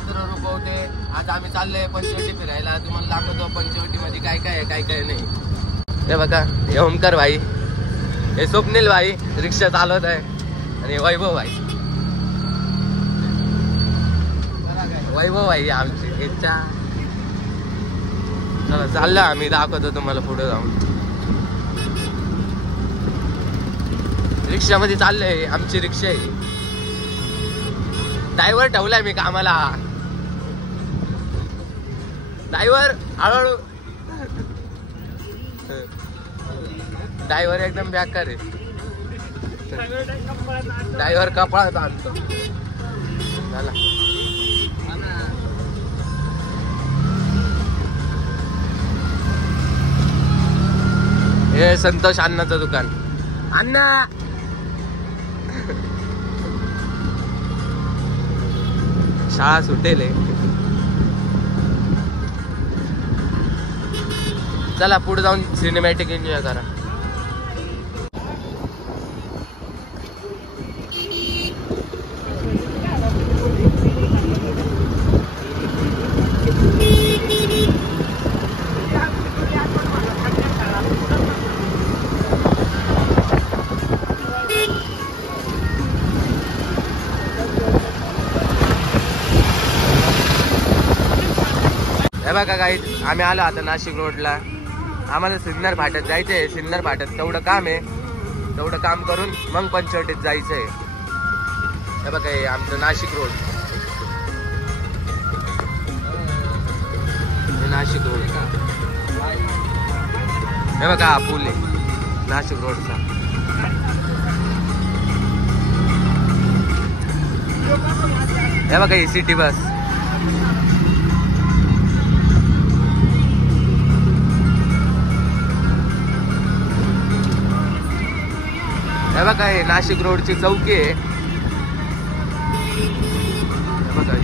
कासरा रुपवते. आज आम्ही चाललोय पंचवटी फिरायला. तुम्हाला दाखवतो पंचवटी मध्ये काय काय आहे काय काय नाही. हे बघा, हे ओमकार भाई, हे स्वप्नील भाई रिक्षा चालवत आहे आणि वैभव भाई. वैभव भाई आमची इच्छा. चला चाललं आम्ही, दाखवतो तुम्हाला पुढे जाऊन. रिक्षामध्ये चाललंय, आमची रिक्षा आहे. ड्रायव्हर ठेवलाय मी कामाला. ड्रायव्हर हळूहळू. ड्रायव्हर एकदम बेकार आहे. ड्रायव्हर कपाळात आणतो. झाला हे संतोष अण्णाचं दुकान. अण्णा शाळा सुटेल. चला पुढे जाऊन सिनेमॅटिक एन्जॉय करा. हे बघा गाईज, आम्ही आलो आता नाशिक रोडला. आम्हाला सिन्नर फाट्यात जायचंय. सिन्नर फाट्यात तेवढं काम आहे, तेवढं काम करून मग पंचवटीत जायचंय. हे बघा, हे आमचं नाशिक रोड. नाशिक रोड हे बघा, हा पूल आहे नाशिक रोडचा. हे बघा, ही सिटी बस. हे बघा, हे नाशिक रोडची चौकी आहे. हे बघा,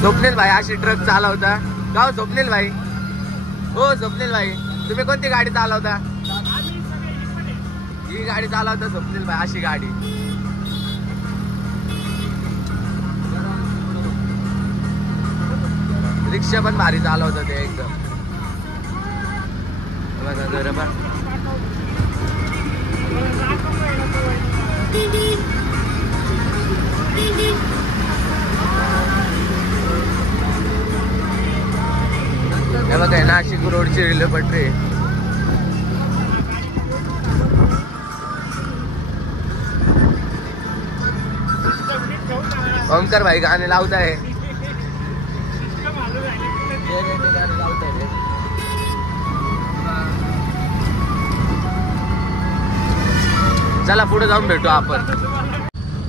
स्वप्नील भाई अशी ट्रक चालवता का हो स्वप्नील भाई? हो स्वप्नील भाई, तुम्ही कोणती गाडी चालवता? ही गाडी चालवता स्वप्नील भाई, अशी गाडी. रिक्षा पण भारी चालवतात ते एकदम. हे बघा, नाशिक रोडची रेल्वे पटरी. ओमकार भाई गाणे लावताय. चला पुढे जाऊन भेटू आपण.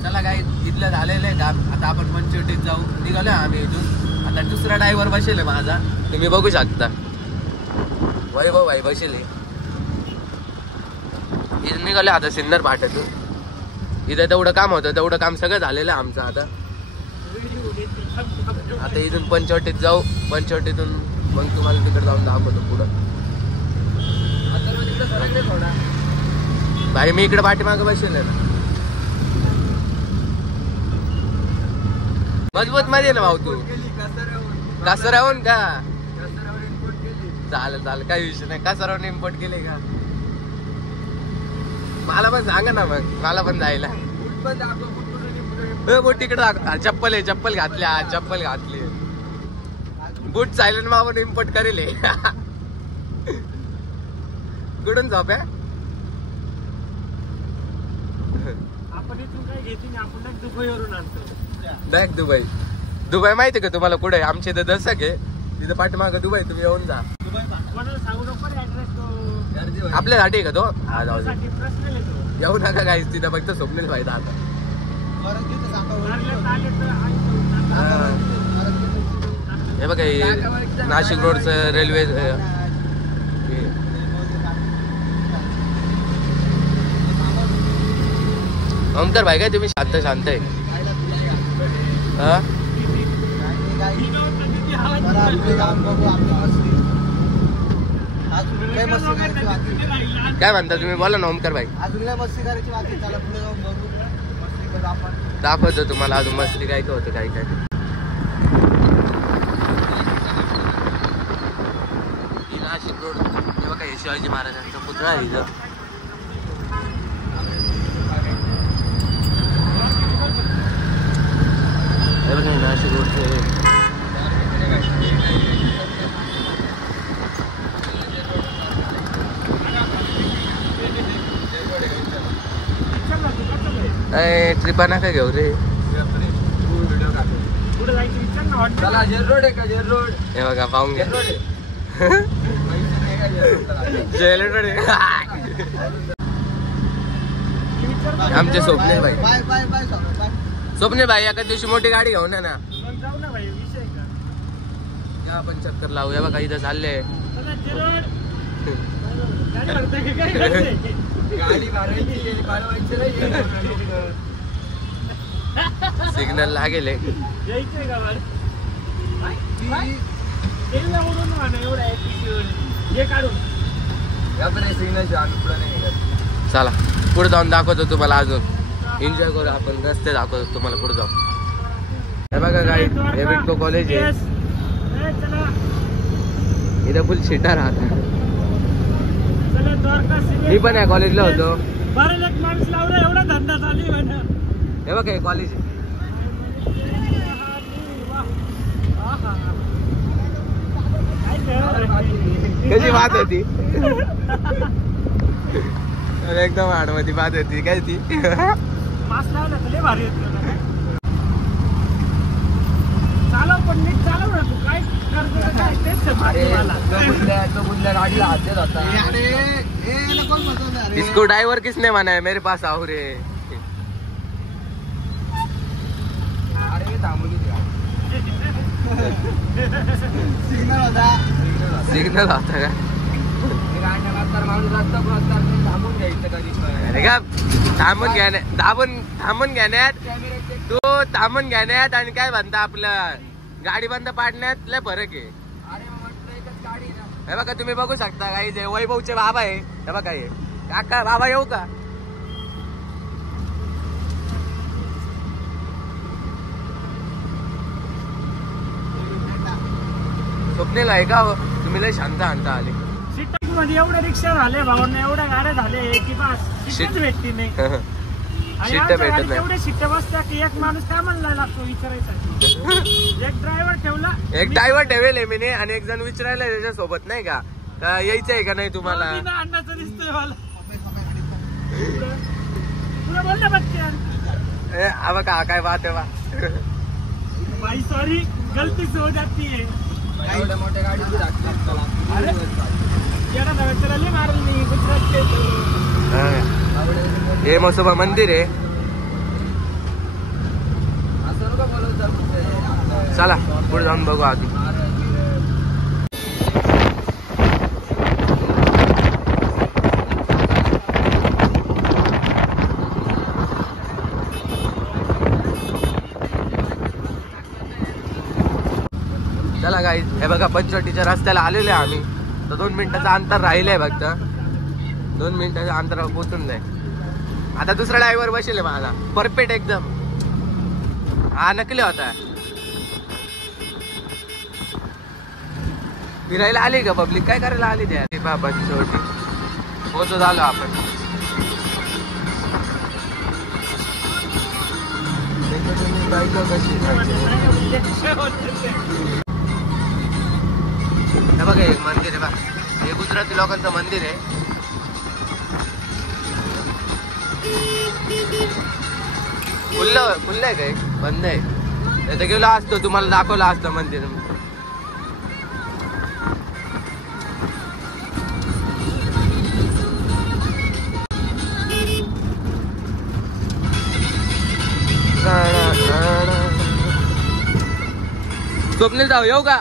चला काही इथलं झालेलं आहे काम. आता आपण पंचवटीत जाऊ. निघालोय आम्ही इथून. आता दुसरा ड्रायव्हर बसेल माझा, तुम्ही बघू शकता. वैभव भाई बसेल. इथून निघाले आता सिन्नर फाट्यातून. इथं तेवढं काम होतं, तेवढं काम सगळं झालेलं आहे आमचं. आता इथून पंचवटीत जाऊ. पंचवटीतून मग तुम्हाला तिकडे जाऊन दाखवतो पुढं. भाई मी इकडे पाठीमागे बसेल ना. मजबूत मध्ये ना भाऊ तू. कासरावून का? चालेल चालेल, काही विषय नाही. कासरावून इम्पोर्ट केले का? मला पण सांगा ना, मग मला पण जायला. बूट तिकडे चप्पल आहे, चप्पल घातल्या, चप्पल घातली. बूट सायलेंट मागून इम्पोर्ट करेल. कुठून झोप आहे? आपण इथून काय घेते ना, आपण दुबईवरून आणतो. Direct Dubai. दुबई माहिती का तुम्हाला कुठे? आमच्या इथं दसक आहे, तिथं पाठीमागं दुबई. तुम्ही येऊन जा. सांगू नको ऍड्रेस. आपल्यासाठी का तो? हा जाऊ दे, पर्सनल येतो. येऊ नका काहीच. तिथं फक्त स्वप्नील भाई आता. हे बघा, हे नाशिक रोडचं रेल्वे. ओमकार भाई काय तुम्ही शांत शांत आहे? अजून काय मस्ती करायची बाकी? काय म्हणता तुम्ही, बोला ना ओमकार भाई. अजून काय मस्ती करायची बाकी? चला पुढे जाऊन बघू मस्ती करू आपण. दाखवतो तुम्हाला अजून मस्ती काय काय होतं काय काय. ही नाशिक रोड हे बघा, हे शिवाजी महाराजांचा पुतळा आहे इथं. हे बघा हे नाशिक रोडचे ट्रिपा नका घेऊ रे. पुढे जायचं विचार ना हॉटेल. चला जेल रोड आहे का? Jail Road. हे बघा पाहून घ्या. जेल रोड आमचे स्वप्ने भाई. Bye bye bye bye. स्वप्ने भाई एका दिवशी मोठी गाडी घेऊन ये ना. मग जाऊ ना भाई, विषय का? या आपण चक्कर लावू. या बघा इथं चालले. चला जेरोड. गाडी भरते की काय करते? गाडी भरायची भरवायची नाही. सिग्नल लागेल. यायचंय का बरं? तेलला ओढून म्हणा एवढा ॲटिट्यूड. हे काढून. चला पुढे जाऊन दाखवतो तुम्हाला. अजून एन्जॉय करू आपण. रस्ते दाखवतो तुम्हाला पुढे जाऊन. हे बघा काय हे बिटको कॉलेज आहे. चला इथं फुल शिटा राहतात. चला द्वारका सिमेंट. मी पण या कॉलेजला होतो. बरं एक माणूस लावला एवढा धंदा चालू आहे म्हणा. हे बघा हे कॉलेज आहे. कशी बात होती. एकदम आडमती बात होती काय ती. मास्क लावला तर लय भारी येतो. चालव पण नीट चालव ना तू. काय करतो काय तेच समजलं मला. तो बुल्ल्या गाडीला हात देत होता. नको म्हणतो ना रे. इसको ड्राइवर किसने माना है, मेरे पास आओ रे. अरे थांबून सिग्नल होता. सिग्नल होता का? माणूस रस्ता क्रॉस करतो थांबून घ्यायचं कधी पण. अरे का थांबून घेण्यात तो थांबून घेण्यात आणि काय म्हणता आपलं गाडी बंद पाडण्यात लय फरक आहे. अरे म्हटलं एकच गाडी ना. हे बघा तुम्ही बघू शकता काही जे वैभवचे बाबा आहे. हे बघा हे काका बाबा येऊ का? स्वप्नेला आहे का हो? तुम्ही लय शांत आणता आले. सीट मध्ये एवढ्या रिक्षा झाले भावांना, एवढ्या गाड्या झाले की बस सीटच भेटती नाही. आणि शिट्ट आमच्या भेटत गाडीत नाही. एवढे शिट्ट्या बसत्या की एक माणूस काय म्हणला लागतो विचारायसाठी. एक ड्रायव्हर ठेवला. एक ड्रायव्हर ठेवेल मी आणि एक जण विचारायला त्याच्या सोबत नाही का यायचंय का नाही तुम्हाला. अंडाचा दिसतोय मला. तुला बोल ना बच्चन. हा बघा काय बात आहे बा. भाई सॉरी गलती से हो जाती है. एवढ्या मोठ्या गाडीची अरे येडा दवाखान्याला लय मारलं नाही गुजरात के. हे मसोबा मंदिर आहे. असं नको बोलत. चला पुढे जाऊन बघू आधी. चला गाईज हे बघा पंचवटीच्या रस्त्याला आलेले आहे आम्ही. तर 2 मिनिटाचं अंतर राहिलंय फक्त. 2 मिनिटाच्या अंतरावर पोहोचून जाय. आता दुसरा ड्रायव्हर बसेल मला परफेक्ट एकदम. हा नकली होता. फिरायला आली का पब्लिक? काय करायला आली त्या बाबा पंचवटी. पोहोचत आलो आपण. हे बघा एक मंदिर आहे बा. हे गुजराती लोकांचं मंदिर आहे. खुल्लं आहे काय? बंद आहे. नाही तर गेलो असतो तुम्हाला दाखवलं असतं मंदिर. स्वप्नील जाऊ येऊ का?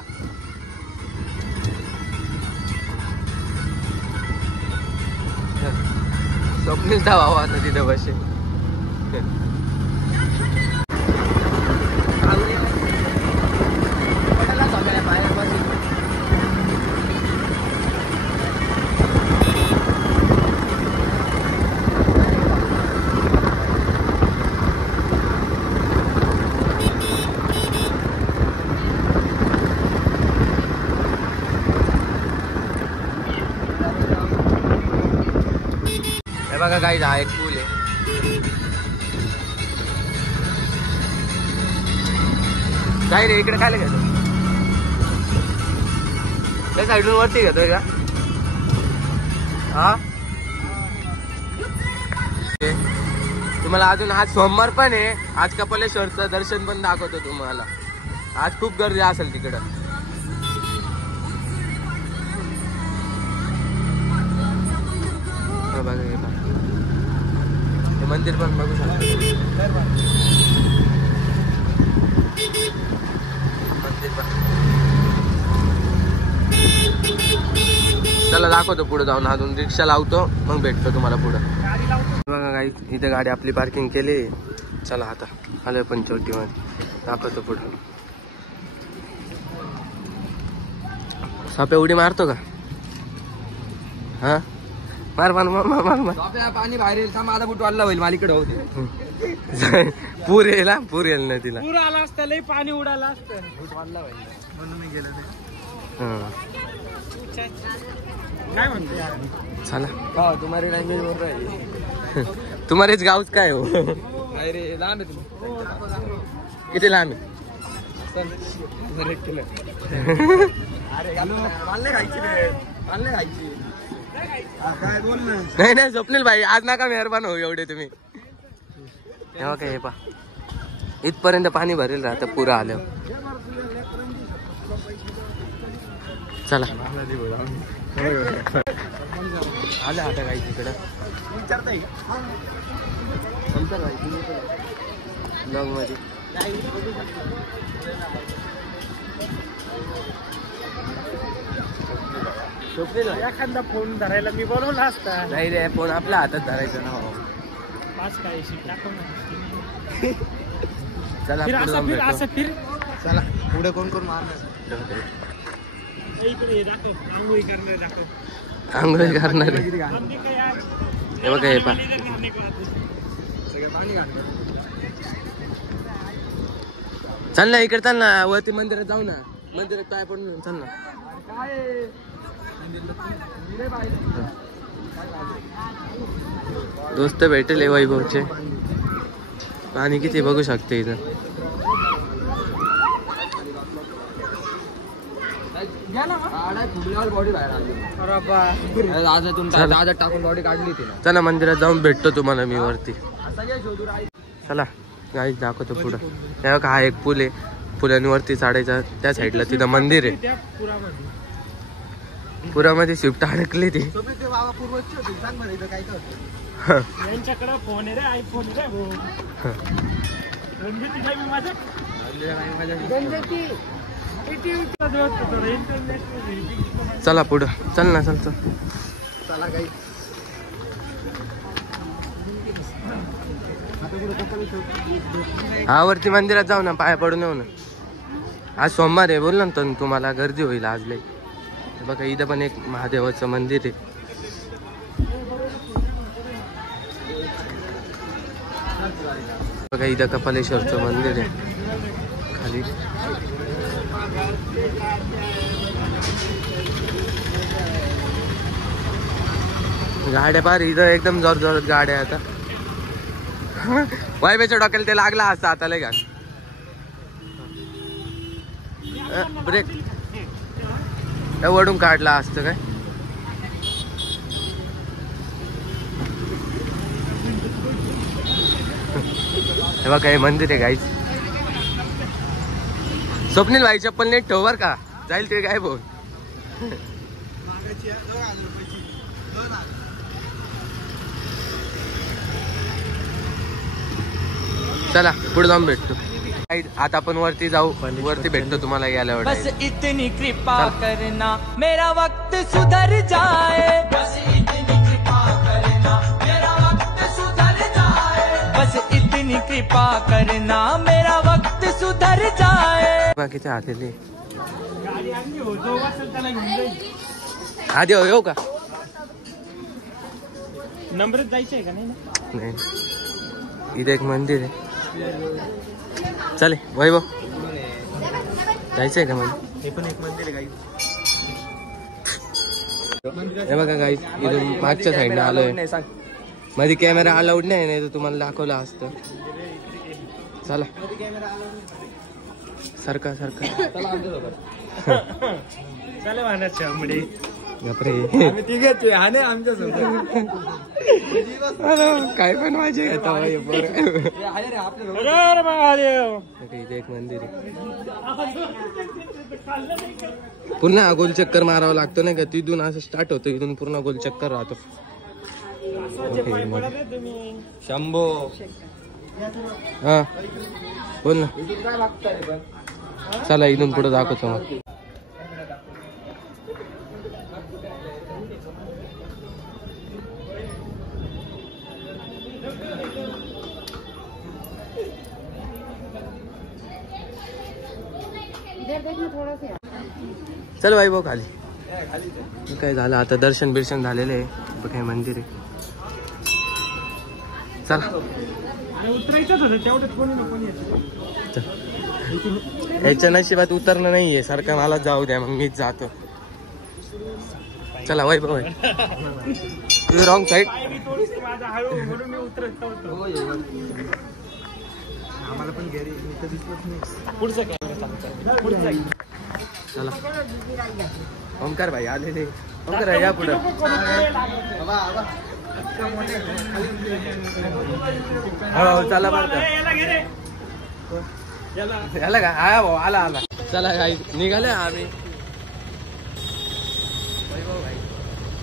स्वप्नील जाऊ आता तिथे बसे. बघा काही हा एक पूल आहे. काय रे इकडे काय घेतो त्या साईडून वरती घेतोय का हा. तुम्हाला अजून आज सोमवार पण आहे. आज कपालेश्वरचं दर्शन पण दाखवतो तुम्हाला. आज खूप गर्दी असेल तिकडं. बघा हे मंदिर पण बघू शकता. मंदिर पण चला दाखवतो पुढे जाऊन. अजून रिक्षा लावतो मग भेटतो तुम्हाला पुढं. बघा काही इथे गाडी आपली पार्किंग केली. चला आता आलोय पंचवटीमध्ये. दाखवतो पुढं. सापे उडी मारतो का हा. मार मार मार मार मार मार. पाणी बाहेर येईल. माझा बुट वाढला होईल मालिकडे होते. पूर येईल पूर येईल ना तिला. पूर आला असता लई पाणी उडाला असतं. बुट वाढला होईल म्हणून मी गेलो नाही. काय म्हणतो चला हा तुम्हारी लँग्वेज बोल रहा है. तुम्हारेच गावच काय हो. नाही रे लांब आहे तुम्ही. किती लांब आहे. नाही नाही स्वप्नील भाई आज नका मेहरबान हो एवढे तुम्ही. तेव्हा काय हे पा इथपर्यंत पाणी भरेल राहतं पुरा आलं. चला आलं आता काही तिकडं ब्लॉग मध्ये. एखादा फोन धरायला मी बोलवला असता. नाही रे फोन आपल्या हातात धरायचा ना. पाच काय टाकू ना. चला फिर पुढे असं जाऊन फिर भेटू. असं फिर. चला पुढे कोण कोण मारणार. इकडे दाखव. आंघोळी करणार दाखव. आंघोळ करणार आहे. आम्ही काय आज हे बघा हे पा सगळं पाणी घालणार. चल ना इकडे. चल ना वरती मंदिरात जाऊ ना. मंदिरात काय पडून चल ना. दोस्त भेटेल वैभवचे. पाणी किती बघू शकते इथं. बॉडी बाहेर आली. टाकून बॉडी काढली ती. चला मंदिरात जाऊन भेटतो तुम्हाला मी वरती. चला गाईच दाखवतो पुढं. तेव्हा का हा एक पूल आहे. पुलांवरती चढायचा. त्या साईडला तिथं मंदिर आहे. त्या पुरामध्ये पुरामध्ये स्विफ्ट अडकली ती. यांच्याकडे फोन आहे रे. आयफोन रे भाऊ. रणजित काय मी माझ्या चला पुढं. चल ना चल चल. चला काही हा वरती मंदिरात जाऊ ना. पाया पडून येऊ ना. आज सोमवार आहे बोल ना तुम्हाला. गर्दी होईल आज लई. बघा इथं पण एक महादेवाचं मंदिर आहे. बघा इथं कपालेश्वरचं मंदिर आहे खाली. गाड्या पार इथं एकदम जोर जोरात गाड्या. आता वायब्याच्या डोक्याला ते लागला असता आता लय. ब्रेक वडून काढला असतं काय. हे बघा हे मंदिर आहे गाईच. स्वप्नील भाई चप्पल नीट ठेव बर का. जाईल ते काय बोल. चला पुढे जाऊन भेटतो. आता आपण वरती जाऊ. वरती भेटतो तुम्हाला गेल्यावर. बस इतनी कृपा करना मेरा वक्त सुधर जाए. बस इतनी कृपा करना मेरा वक्त सुधर जाए. बस इतनी कृपा करना मेरा वक्त सुधर जाए. बाकीचे आलेले गाडी आणली हो. जो वाचल त्याला घेऊन जाईल. आधी येऊ का. नंबरात जायचंय का नाही. नाही इथे एक मंदिर आहे. चले वैभव जायचंय का मंदिर. हे पण एक मंदिर आहे काही. हे बघा गाईस इथून मागच्या साईडने आलोय. मध्ये कॅमेरा अलाउड नाही तर तुम्हाला दाखवलं असतं. चला सरका चला वाहनाची आंबडी बापरे आमच्यासोबत काय पण माझे घेता इथे एक मंदिर आहे. पुन्हा गोल चक्कर मारावं लागतो नाही का, तिथून असं स्टार्ट होतं, इथून पूर्ण गोल चक्कर राहतो. शंभो हा बोल ना. चला इथून पुढे दाखवतो मग. चल भाई भाऊ खाली. काय झालं आता, दर्शन बिर्शन झालेलं आहे. काय मंदिर आहे. चला उतरायचंच होतं तेवढं कोणी ना कोणी. याच्या नशिबात उतरणं नाहीये, सारखं मला जाऊ द्या मग मीच जातो. चला वाई भाऊ तुझं रॉंग साईड. माझा हळू म्हणून मी उतरत नव्हतो. आम्हाला पण घरी पुढचा कॅमेरा पुढचा. चला ओमकार भाई आलेले. ओमकार या पुढं. हो चला बरं का. याला का आया भाऊ आला. चला काय निघाले आम्ही.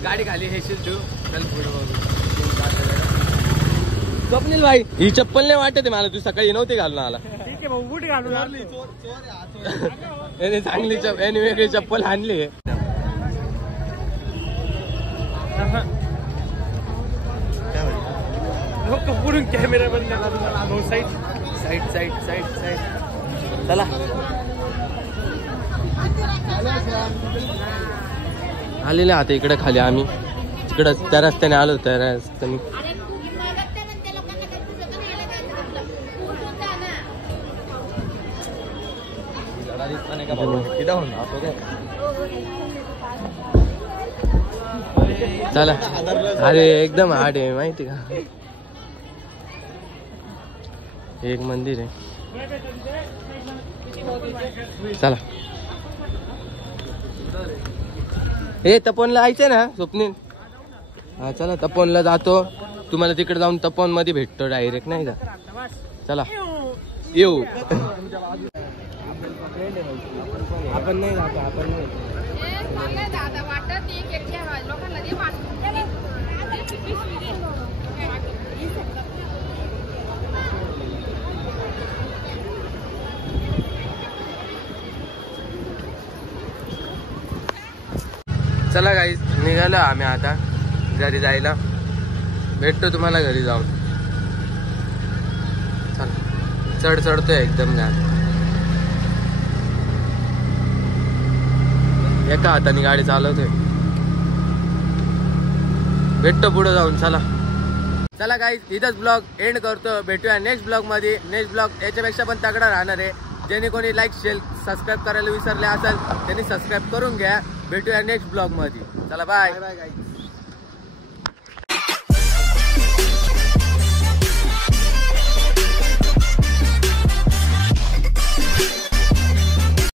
गाडी खाली हे शिल्टू. चल पुढे बघू. स्वप्नील भाई ही चप्पल नाही वाटत मला, तू सकाळी नव्हती घालून आला. ठीक आहे भाऊ बूट घालून याने चांगली याने वेगळी चप्पल आणली. पुढून कॅमेरा बंद करा. Side side side side side. चला आलेले आता इकडे खाली आम्ही. तिकडं त्या रस्त्याने आलो. त्या रस्त्याने चला. अरे एकदम हार्ड आहे माहिती का. एक मंदिर आहे. चला हे तपोनला जायचंय ना स्वप्नील. हा चला तपोनला जातो. तुम्हाला तिकडे जाऊन तपोन मध्ये भेटतो डायरेक्ट नाही का. चला येऊ. आपण नाही जातो. आपण नाही. चला गाईस निघालो आम्ही आता घरी जायला. भेटतो तुम्हाला घरी जाऊन. चला चढतोय एकदम घाट. एका हाताने गाडी चालवतोय. भेटतो पुढे जाऊन. चला गाईस इथंच ब्लॉग एंड करतो. भेटूया नेक्स्ट ब्लॉग मध्ये. नेक्स्ट ब्लॉग याच्यापेक्षा पण तगडा राहणार आहे. ज्यांनी कोणी लाईक शेअर सबस्क्राईब करायला विसरले असेल त्यांनी सबस्क्राईब करून घ्या. भेटूया नेक्स्ट ब्लॉग मध्ये. चला बाय.